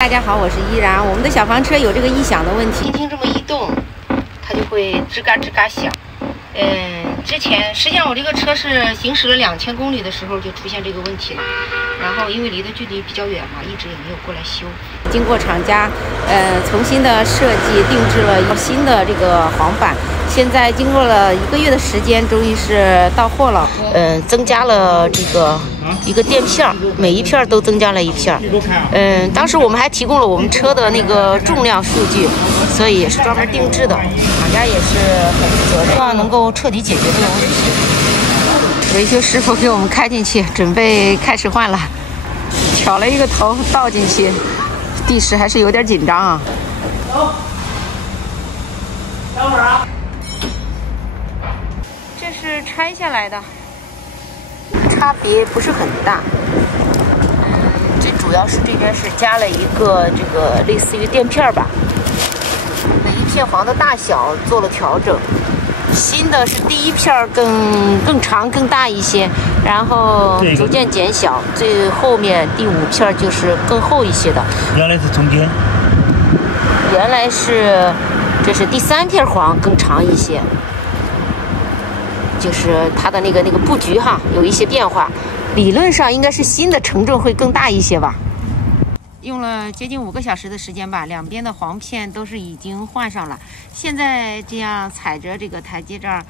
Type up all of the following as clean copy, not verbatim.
大家好，我是依然。我们的小房车有这个异响的问题，轻轻这么一动，它就会吱嘎吱嘎响。实际上我这个车是行驶了2000公里的时候就出现这个问题了，然后因为离的距离比较远嘛，一直也没有过来修。经过厂家重新的设计定制了新的这个黄板，现在经过了1个月的时间，终于是到货了。增加了这个一个垫片，每一片都增加了1片。当时我们还提供了我们车的那个重量数据，所以也是专门定制的。厂家也是很负责任，希望能够彻底解决这个问题。维修师傅给我们开进去，准备开始换了。挑了一个头倒进去，地势还是有点紧张啊。等会儿啊。这是拆下来的。差别不是很大，最主要是这边是加了一个这个类似于垫片吧，每一片黄的大小做了调整。新的是第1片更长更大一些，然后逐渐减小，最后面第5片就是更厚一些的。原来是中间，原来是这是第3片黄更长一些。就是它的那个布局哈，有一些变化。理论上应该是新的承重会更大一些吧。用了接近5个小时的时间吧，两边的黄片都是已经换上了。现在这样踩着这个台阶这儿，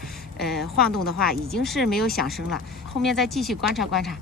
晃动的话，已经是没有响声了。后面再继续观察观察。